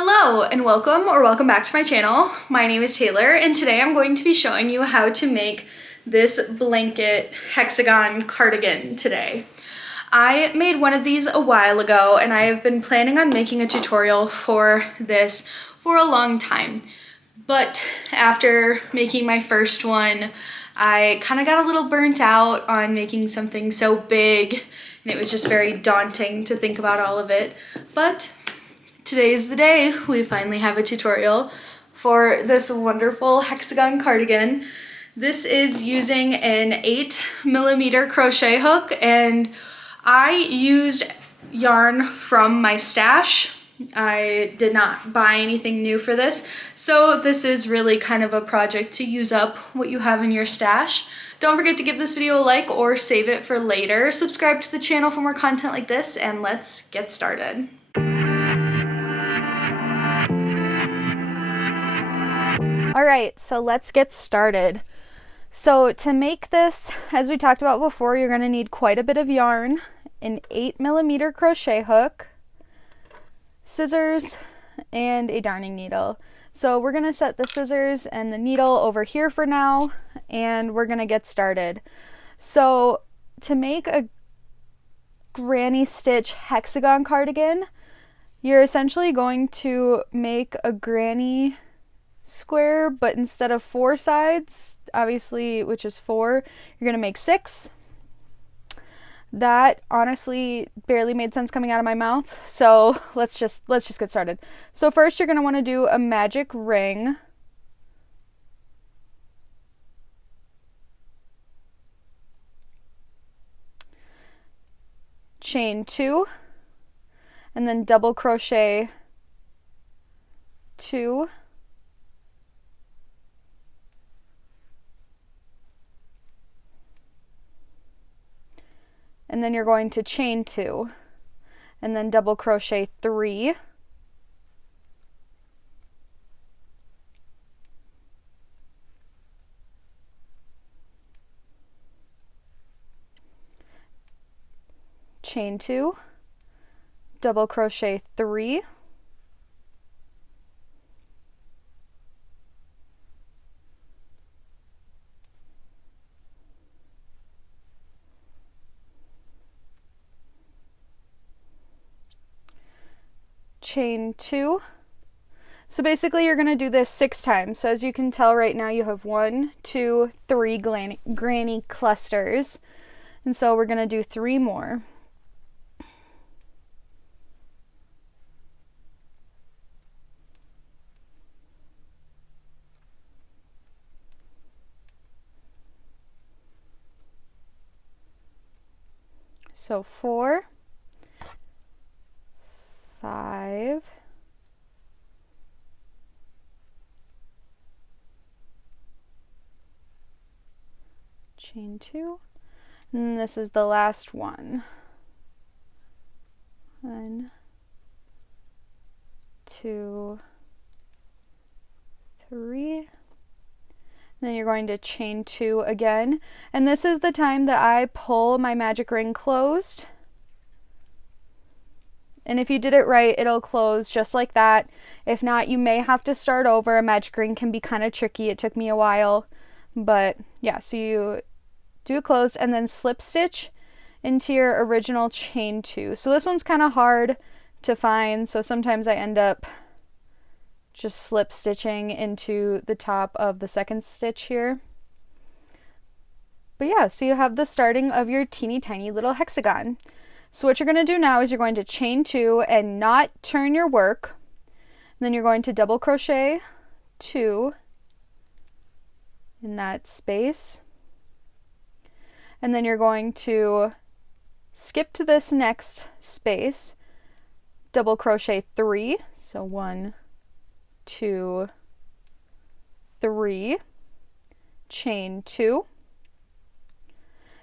Hello and welcome back to my channel. My name is Taylor and today I'm going to be showing you how to make this blanket hexagon cardigan today. I made one of these a while ago and I have been planning on making a tutorial for this for a long time. But after making my first one, I kind of got a little burnt out on making something so big and it was just very daunting to think about all of it. But today's the day. We finally have a tutorial for this wonderful hexagon cardigan. This is using an 8mm crochet hook and I used yarn from my stash. I did not buy anything new for this, so this is really kind of a project to use up what you have in your stash. Don't forget to give this video a like or save it for later. Subscribe to the channel for more content like this and let's get started. Alright, so let's get started. So to make this, as we talked about before, you're going to need quite a bit of yarn, an 8mm crochet hook, scissors, and a darning needle. So we're going to set the scissors and the needle over here for now, and we're going to get started. So to make a granny stitch hexagon cardigan, you're essentially going to make a granny square, but instead of 4 sides, obviously, which is 4, you're gonna make 6. That honestly barely made sense coming out of my mouth, so let's just get started. So first you're gonna want to do a magic ring. Chain 2 and then double crochet 2, and then you're going to chain 2 and then double crochet 3, chain 2, double crochet 3, chain 2. So basically you're going to do this 6 times. So as you can tell right now you have 1, 2, 3 granny clusters. And so we're going to do 3 more. So 4, 5, chain 2, and this is the last one. 1, 2, 3. Then you're going to chain 2 again, and this is the time that I pull my magic ring closed. And if you did it right, it'll close just like that. If not, you may have to start over. A magic ring can be kind of tricky. It took me a while, but yeah, so you do it closed and then slip stitch into your original chain 2. So this one's kind of hard to find, so sometimes I end up just slip stitching into the top of the second stitch here. But yeah, so you have the starting of your teeny tiny little hexagon. So what you're going to do now is you're going to chain 2 and not turn your work. Then you're going to double crochet 2 in that space. And then you're going to skip to this next space, double crochet 3. So 1, 2, 3, chain 2,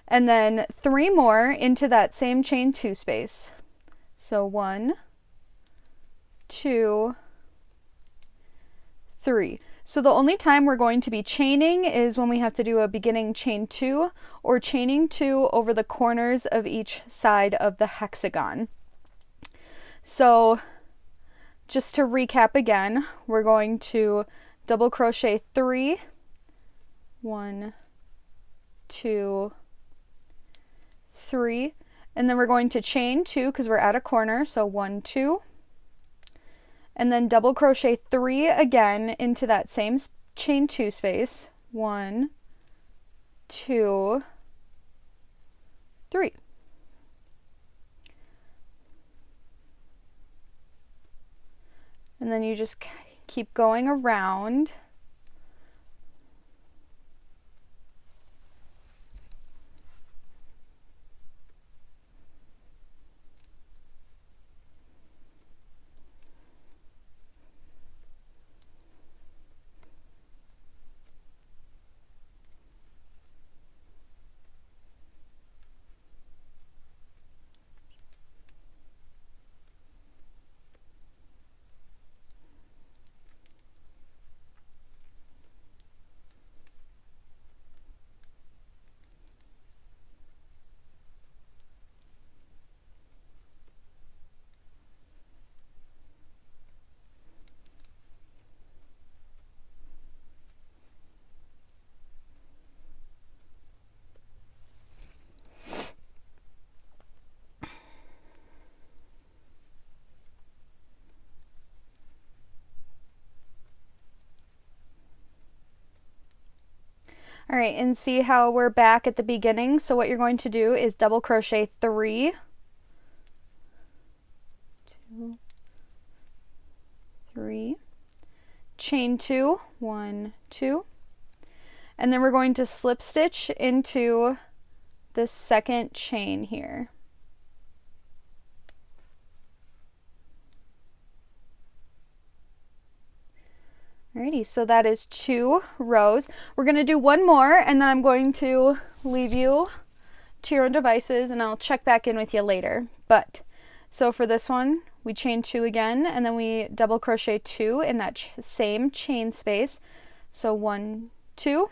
and then 3 more into that same chain 2 space. So 1, 2, 3. So the only time we're going to be chaining is when we have to do a beginning chain 2 or chaining 2 over the corners of each side of the hexagon. So just to recap again, we're going to double crochet 3, 1, 2, 3, and then we're going to chain 2 because we're at a corner, so 1, 2, and then double crochet 3 again into that same chain 2 space, 1, 2, 3. And then you just keep going around. All right, and see how we're back at the beginning. So what you're going to do is double crochet 3, 2, 3, chain 2, 1, 2, and then we're going to slip stitch into the second chain here. Alrighty, so that is 2 rows. We're going to do one more, and then I'm going to leave you to your own devices, and I'll check back in with you later. But, so for this one, we chain 2 again, and then we double crochet 2 in that same chain space. So 1, 2,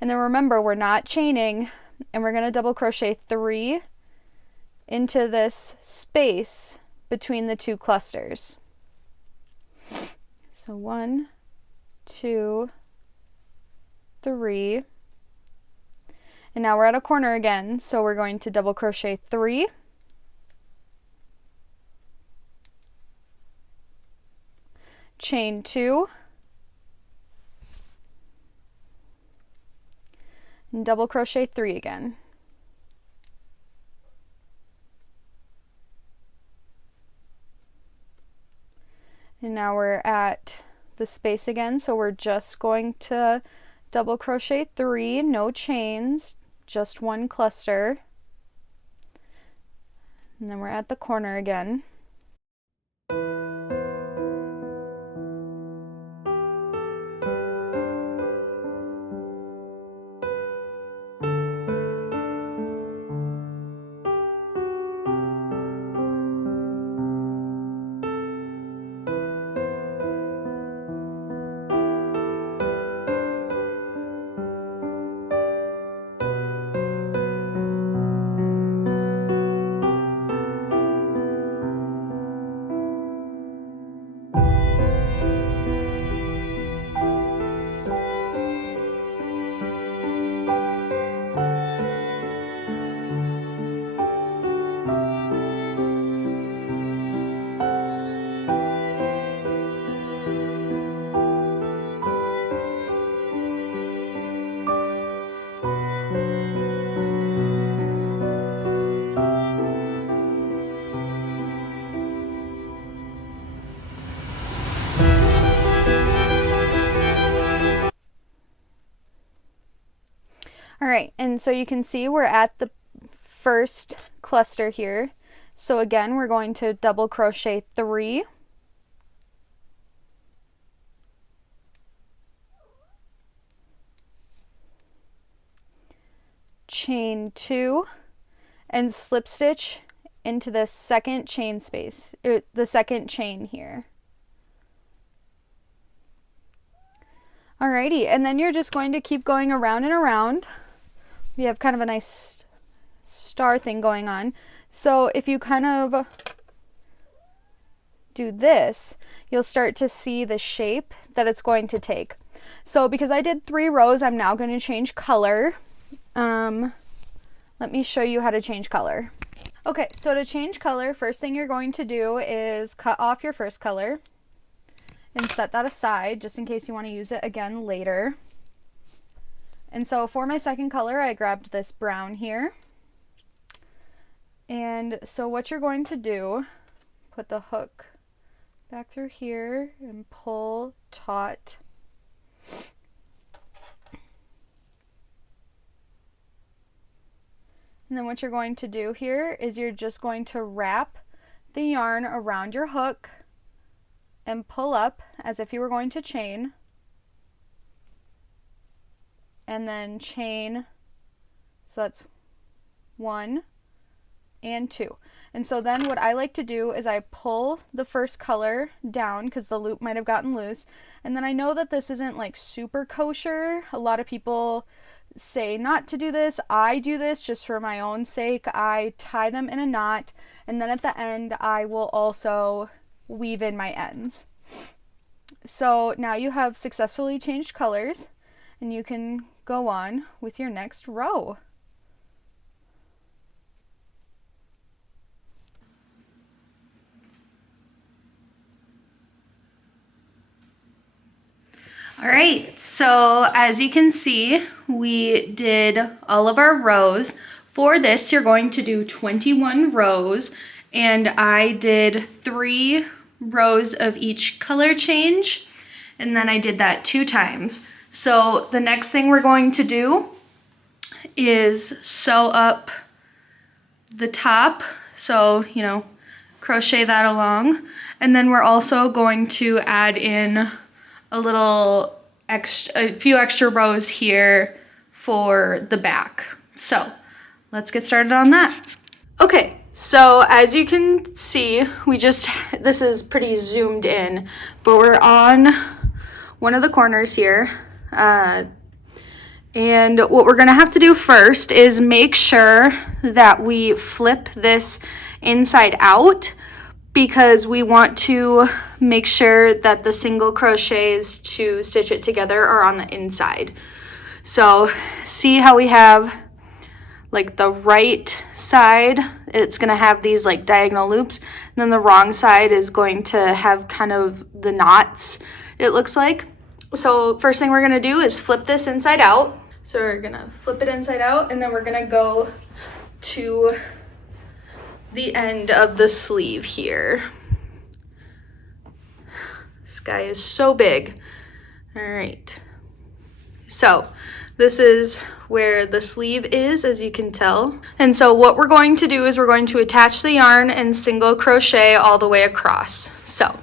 and then remember, we're not chaining, and we're going to double crochet 3 into this space between the 2 clusters. So 1, 2, 3, and now we're at a corner again, so we're going to double crochet 3, chain 2, and double crochet 3 again. And now we're at the space again, so we're just going to double crochet 3, no chains, just one cluster, and then we're at the corner again. Alright, and so you can see we're at the first cluster here. So again, we're going to double crochet 3, chain 2, and slip stitch into the second chain space, the second chain here. Alrighty, and then you're just going to keep going around and around. We have kind of a nice star thing going on. So if you kind of do this, you'll start to see the shape that it's going to take. So because I did 3 rows, I'm now going to change color. Let me show you how to change color. Okay, so to change color, first thing you're going to do is cut off your first color and set that aside just in case you want to use it again later. And so for my second color, I grabbed this brown here. And so what you're going to do, put the hook back through here and pull taut. And then what you're going to do here is you're just going to wrap the yarn around your hook and pull up as if you were going to chain. And then chain, so that's 1 and 2. And so then what I like to do is I pull the first color down because the loop might have gotten loose. And then I know that this isn't like super kosher. A lot of people say not to do this. I do this just for my own sake. I tie them in a knot, and then at the end I will also weave in my ends. So now you have successfully changed colors, and you can go on with your next row. All right, so as you can see, we did all of our rows. For this, you're going to do 21 rows, and I did 3 rows of each color change, and then I did that 2 times. So the next thing we're going to do is sew up the top, so, you know, crochet that along, and then we're also going to add in a few extra rows here for the back. So let's get started on that. Okay, so as you can see, this is pretty zoomed in, but we're on one of the corners here. And what we're gonna have to do first is make sure that we flip this inside out, because we want to make sure that the single crochets to stitch it together are on the inside. So see how we have like the right side, it's gonna have these like diagonal loops, and then the wrong side is going to have kind of the knots, it looks like. So first thing we're gonna do is flip this inside out. So we're gonna flip it inside out, and then we're gonna go to the end of the sleeve here. This guy is so big. All right, so this is where the sleeve is, as you can tell. And so what we're going to do is we're going to attach the yarn and single crochet all the way across. So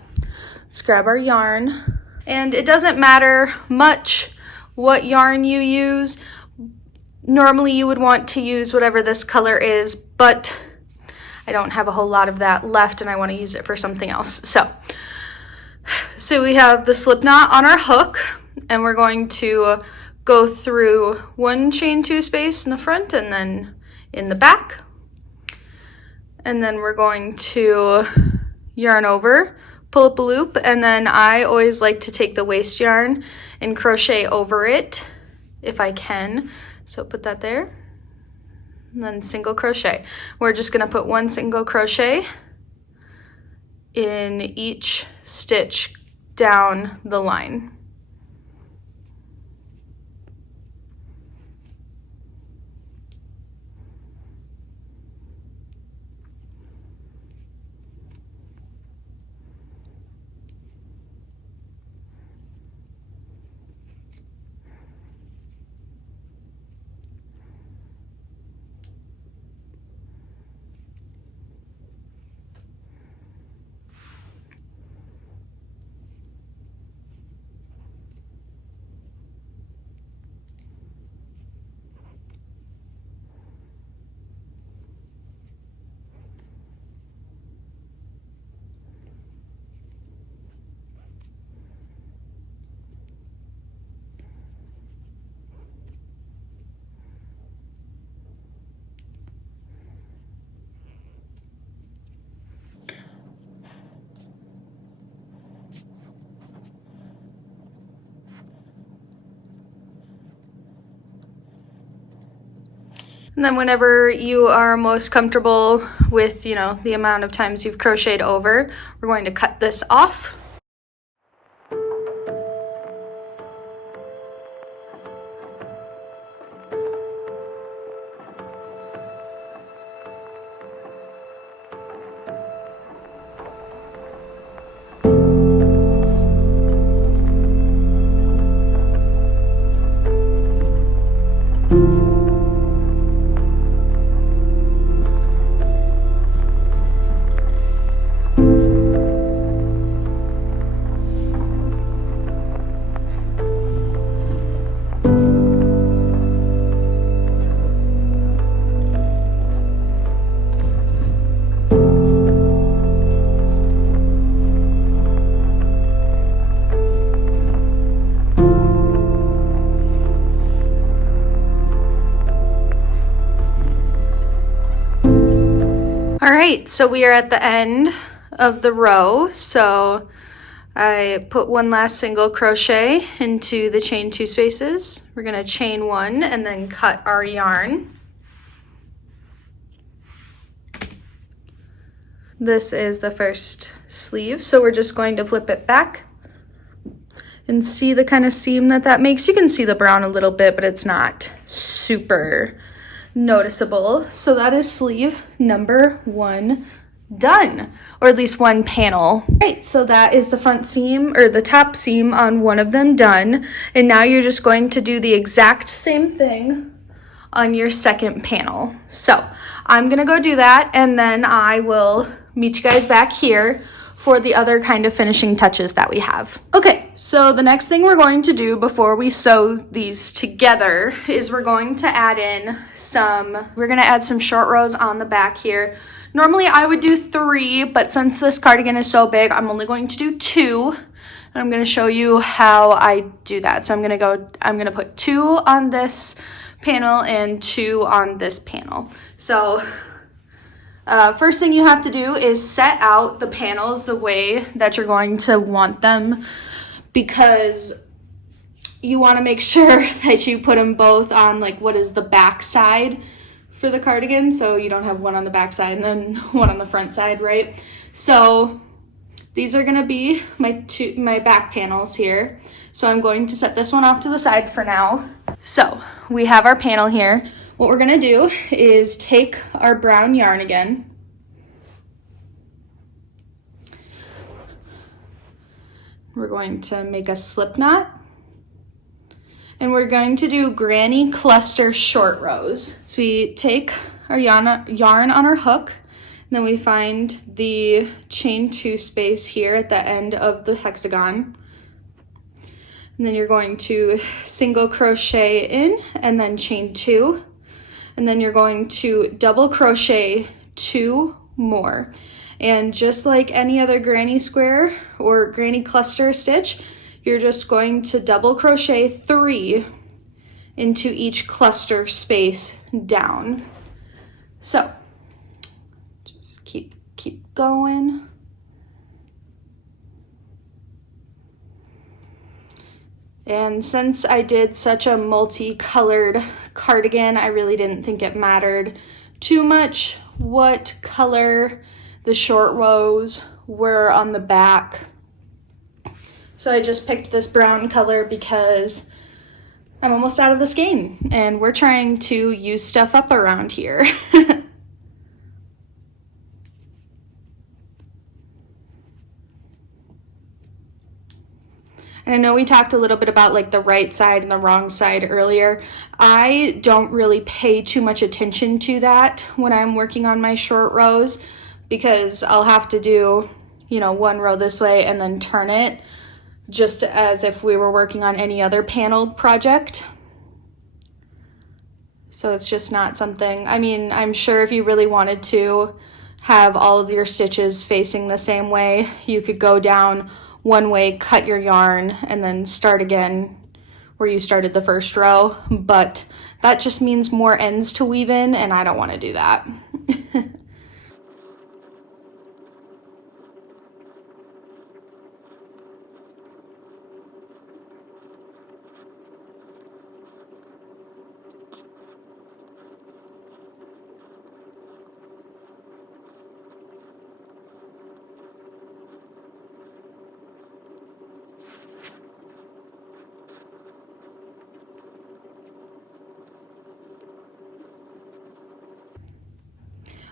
let's grab our yarn, and it doesn't matter much what yarn you use. Normally you would want to use whatever this color is, but I don't have a whole lot of that left and I want to use it for something else. So we have the slip knot on our hook, and we're going to go through 1 chain 2 space in the front and then in the back. And then we're going to yarn over, pull up a loop, and then I always like to take the waste yarn and crochet over it if I can. So put that there, and then single crochet. We're just gonna put 1 single crochet in each stitch down the line. And then whenever you are most comfortable with, you know, the amount of times you've crocheted over, we're going to cut this off. All right, so we are at the end of the row. So I put one last single crochet into the chain 2 spaces. We're gonna chain 1 and then cut our yarn. This is the first sleeve, so we're just going to flip it back and see the kind of seam that that makes. You can see the brown a little bit, but it's not super noticeable. So that is sleeve number 1 done, or at least one panel. Right, so that is the front seam, or the top seam on one of them done. And now you're just going to do the exact same thing on your second panel. So I'm gonna go do that, and then I will meet you guys back here for the other kind of finishing touches that we have. Okay, so the next thing we're going to do before we sew these together is we're going to add some short rows on the back here. Normally I would do 3, but since this cardigan is so big, I'm only going to do 2. And I'm gonna show you how I do that. So I'm gonna put 2 on this panel and 2 on this panel. So first thing you have to do is set out the panels the way that you're going to want them, because you want to make sure that you put them both on like what is the back side for the cardigan, so you don't have one on the back side and then one on the front side, right? So these are going to be my back panels here. So I'm going to set this one off to the side for now. So we have our panel here. What we're gonna do is take our brown yarn again. We're going to make a slip knot. And we're going to do granny cluster short rows. So we take our yarn on our hook, and then we find the chain 2 space here at the end of the hexagon. And then you're going to single crochet in and then chain 2. And then you're going to double crochet 2 more. And just like any other granny square or granny cluster stitch, you're just going to double crochet 3 into each cluster space down. So just keep going. And since I did such a multicolored cardigan, I really didn't think it mattered too much what color the short rows were on the back. So I just picked this brown color because I'm almost out of the skein and we're trying to use stuff up around here. And I know we talked a little bit about like the right side and the wrong side earlier. I don't really pay too much attention to that when I'm working on my short rows, because I'll have to do, you know, one row this way and then turn it just as if we were working on any other panel project. So it's just not something, I mean, I'm sure if you really wanted to have all of your stitches facing the same way, you could go down one way, cut your yarn, and then start again where you started the first row, but that just means more ends to weave in, and I don't want to do that.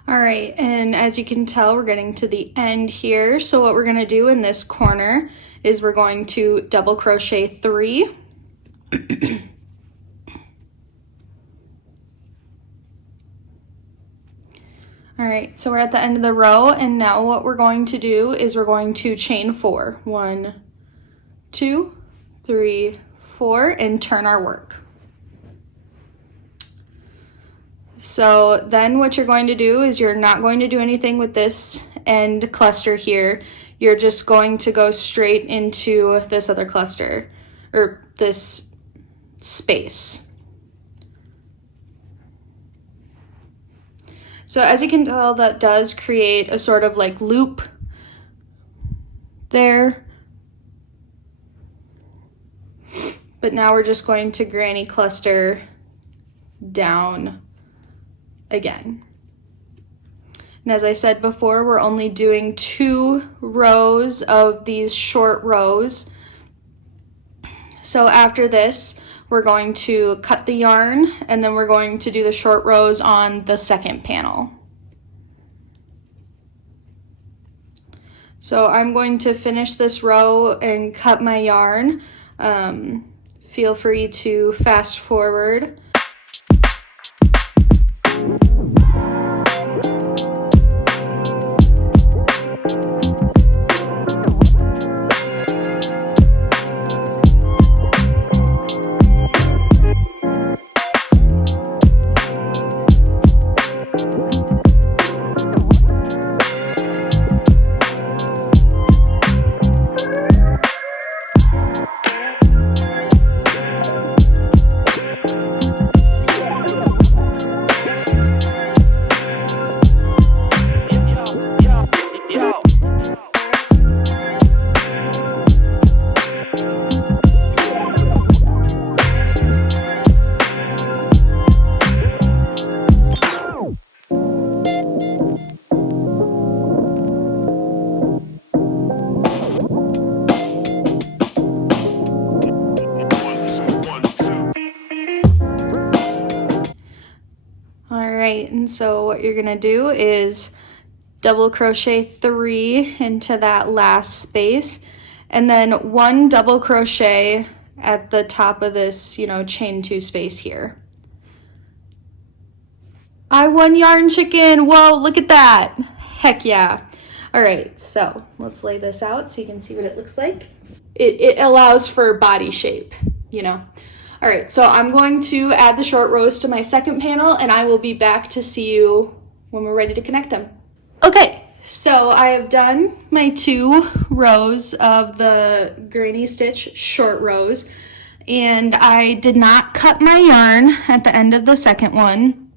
All right, and as you can tell, we're getting to the end here. So what we're gonna do in this corner is we're going to double crochet 3. All right, so we're at the end of the row, and now what we're going to do is we're going to chain 4. 1, 2, 3, 4, and turn our work. So then what you're going to do is you're not going to do anything with this end cluster here. You're just going to go straight into this other cluster, or this space. So as you can tell, that does create a sort of like loop there. But now we're just going to granny cluster down again. And as I said before, we're only doing 2 rows of these short rows. So after this, we're going to cut the yarn, and then we're going to do the short rows on the second panel. So I'm going to finish this row and cut my yarn. Feel free to fast forward. Alright, and so what you're gonna do is double crochet 3 into that last space, and then 1 double crochet at the top of this, chain 2 space here. I won Yarn Chicken! Whoa, look at that! Heck yeah! Alright, so let's lay this out so you can see what it looks like. It allows for body shape, All right, so I'm going to add the short rows to my second panel, and I will be back to see you when we're ready to connect them. Okay, so I have done my 2 rows of the granny stitch short rows, and I did not cut my yarn at the end of the second one,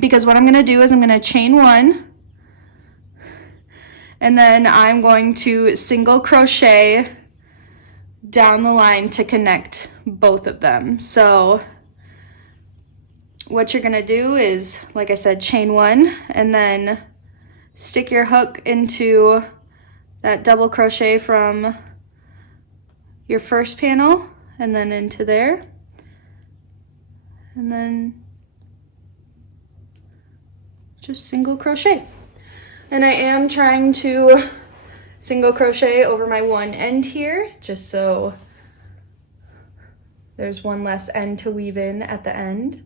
because what I'm going to do is I'm going to chain 1, and then I'm going to single crochet down the line to connect both of them. So what you're gonna do is, like I said, chain 1 and then stick your hook into that double crochet from your first panel and then into there, and then just single crochet. And I am trying to single crochet over my one end here, just so there's one less end to weave in at the end.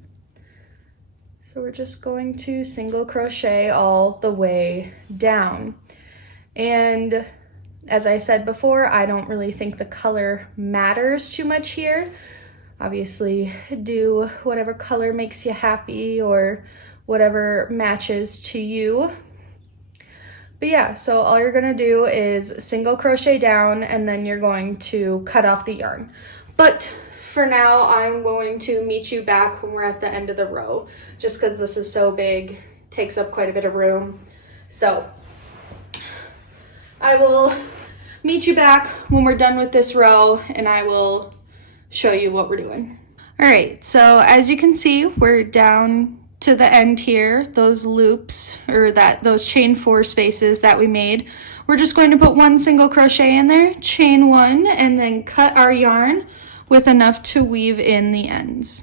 So we're just going to single crochet all the way down. And as I said before, I don't really think the color matters too much here. Obviously, do whatever color makes you happy or whatever matches to you. But yeah, so all you're gonna do is single crochet down, and then you're going to cut off the yarn. But for now, I'm going to meet you back when we're at the end of the row, just because this is so big, takes up quite a bit of room. So I will meet you back when we're done with this row, and I will show you what we're doing. All right, so as you can see, we're down to the end here, those loops, or those chain 4 spaces that we made. We're just going to put 1 single crochet in there, chain 1, and then cut our yarn with enough to weave in the ends.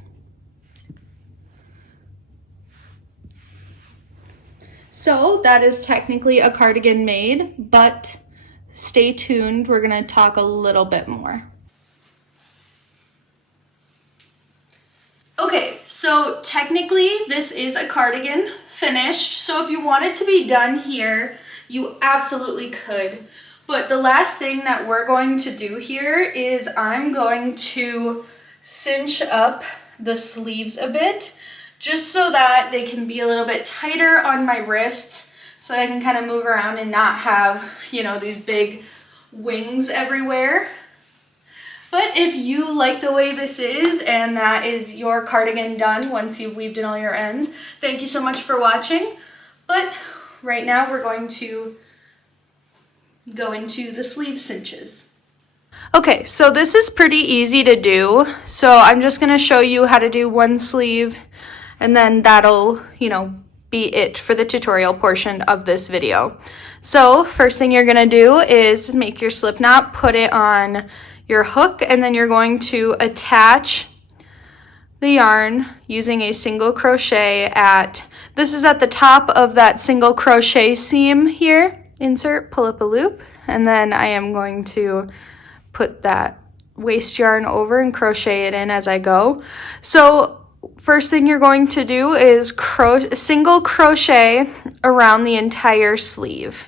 So that is technically a cardigan made, but stay tuned, we're gonna talk a little bit more. Okay, so technically this is a cardigan finished, so if you want it to be done here, you absolutely could. But the last thing that we're going to do here is I'm going to cinch up the sleeves a bit, just so that they can be a little bit tighter on my wrists, so that I can kind of move around and not have, you know, these big wings everywhere. But if you like the way this is and that is your cardigan done once you've weaved in all your ends, thank you so much for watching. But right now we're going to go into the sleeve cinches. Okay, so this is pretty easy to do. So I'm just gonna show you how to do one sleeve, and then that'll, you know, be it for the tutorial portion of this video. So first thing you're gonna do is make your slip knot, put it on your hook, and then you're going to attach the yarn using a single crochet this is at the top of that single crochet seam here. Insert, pull up a loop, and then I am going to put that waste yarn over and crochet it in as I go. So first thing you're going to do is single crochet around the entire sleeve.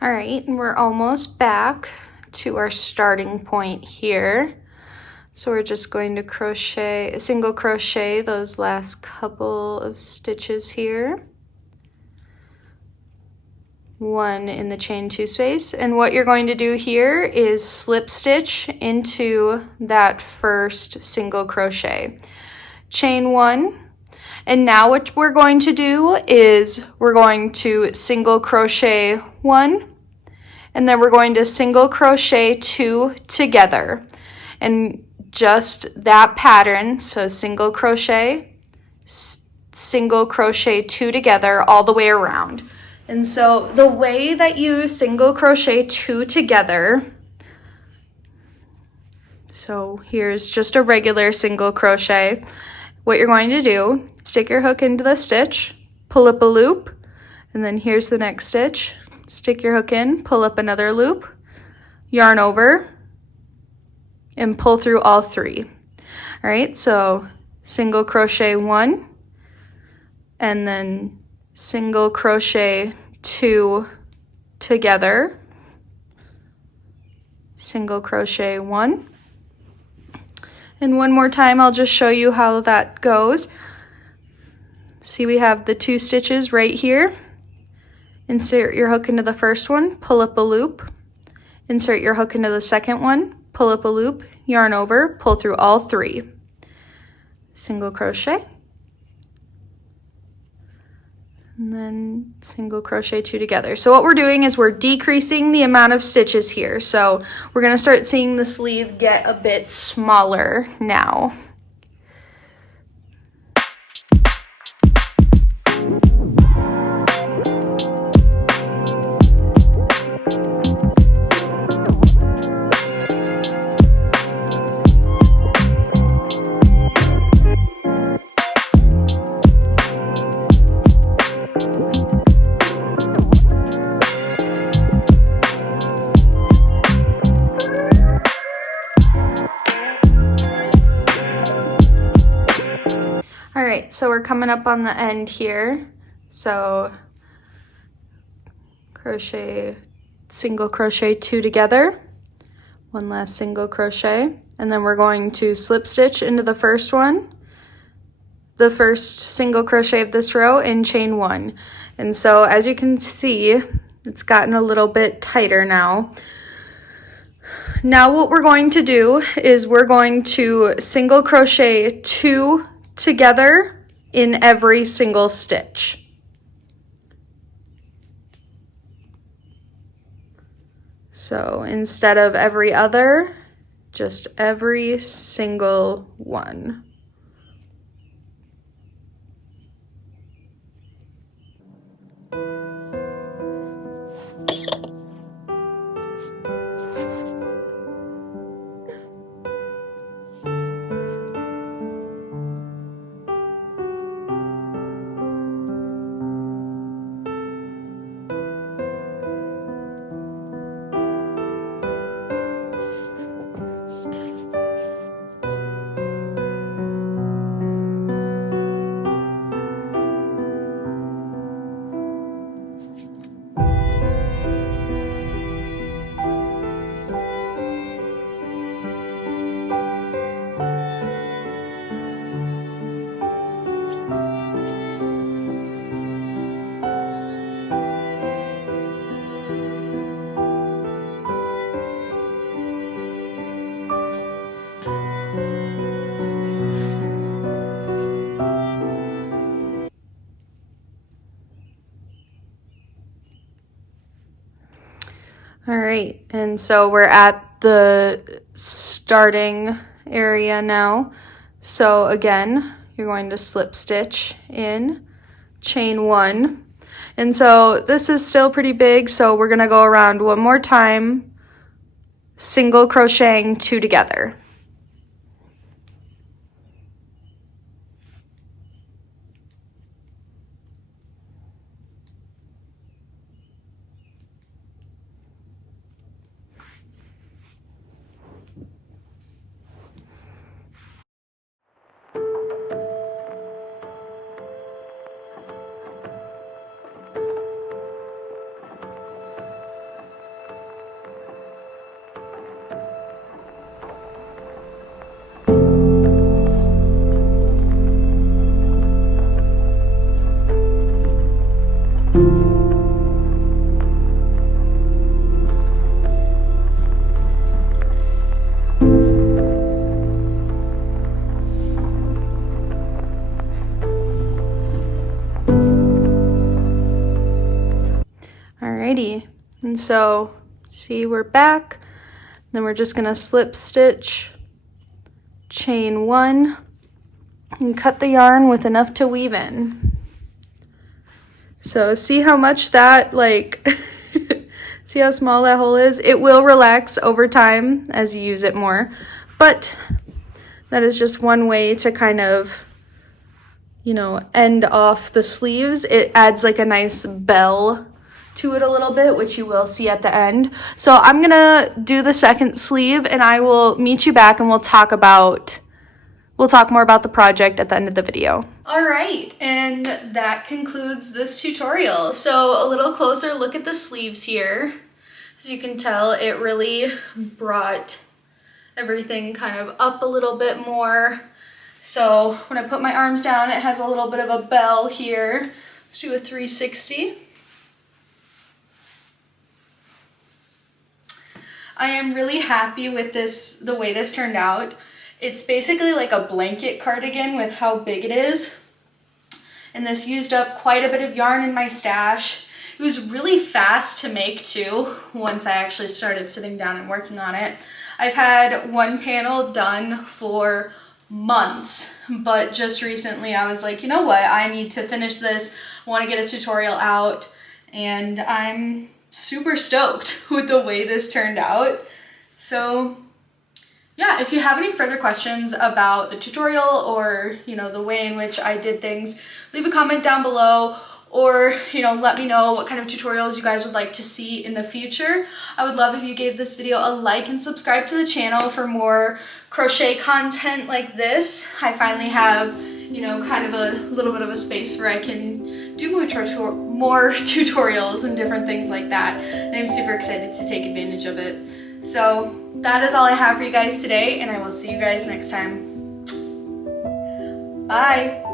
All right, and we're almost back to our starting point here. So we're just going to single crochet those last couple of stitches here. One in the chain 2 space, and what you're going to do here is slip stitch into that first single crochet. Chain 1. And now what we're going to do is we're going to single crochet 1, and then we're going to single crochet 2 together. And just that pattern, so single crochet 2 together all the way around. And so the way that you single crochet 2 together, so here's just a regular single crochet. What you're going to do, stick your hook into the stitch, pull up a loop, and then here's the next stitch. Stick your hook in, pull up another loop, yarn over, and pull through all 3. All right, so single crochet 1, and then single crochet 2 together, single crochet 1. And one more time, I'll just show you how that goes. See, we have the 2 stitches right here. Insert your hook into the first one, pull up a loop. Insert your hook into the second one, pull up a loop, yarn over, pull through all 3. Single crochet. And then single crochet 2 together. So what we're doing is we're decreasing the amount of stitches here. So we're going to start seeing the sleeve get a bit smaller now. All right, so we're coming up on the end here. So crochet, single crochet 2 together, 1 last single crochet, and then we're going to slip stitch into the first one, the first single crochet of this row, and chain 1. And so as you can see, it's gotten a little bit tighter now. Now what we're going to do is we're going to single crochet 2 together in every single stitch. So instead of every other, just every single one. All right, and so we're at the starting area now. So again, you're going to slip stitch in, chain 1. And so this is still pretty big, so we're gonna go around one more time, single crocheting 2 together. Alrighty, and so see, we're back. Then we're just gonna slip stitch, chain 1, and cut the yarn with enough to weave in. So see how much that, like, see how small that hole is? It will relax over time as you use it more, but that is just one way to kind of, you know, end off the sleeves. It adds like a nice bell to it a little bit, which you will see at the end. So I'm gonna do the second sleeve and I will meet you back and we'll talk more about the project at the end of the video. All right, and that concludes this tutorial. So a little closer look at the sleeves here. As you can tell, it really brought everything kind of up a little bit more. So when I put my arms down, it has a little bit of a bell here. Let's do a 360. I am really happy with this, the way this turned out. It's basically like a blanket cardigan with how big it is. And this used up quite a bit of yarn in my stash. It was really fast to make too, once I actually started sitting down and working on it. I've had one panel done for months, but just recently I was like, you know what, I need to finish this. I want to get a tutorial out, and I'm super stoked with the way this turned out. So yeah, if you have any further questions about the tutorial or, you know, the way in which I did things, leave a comment down below, or, you know, let me know what kind of tutorials you guys would like to see in the future. I would love if you gave this video a like and subscribe to the channel for more crochet content like this. I finally have you know, kind of a little bit of a space where I can do more tutorials and different things like that. And I'm super excited to take advantage of it. So that is all I have for you guys today, and I will see you guys next time. Bye.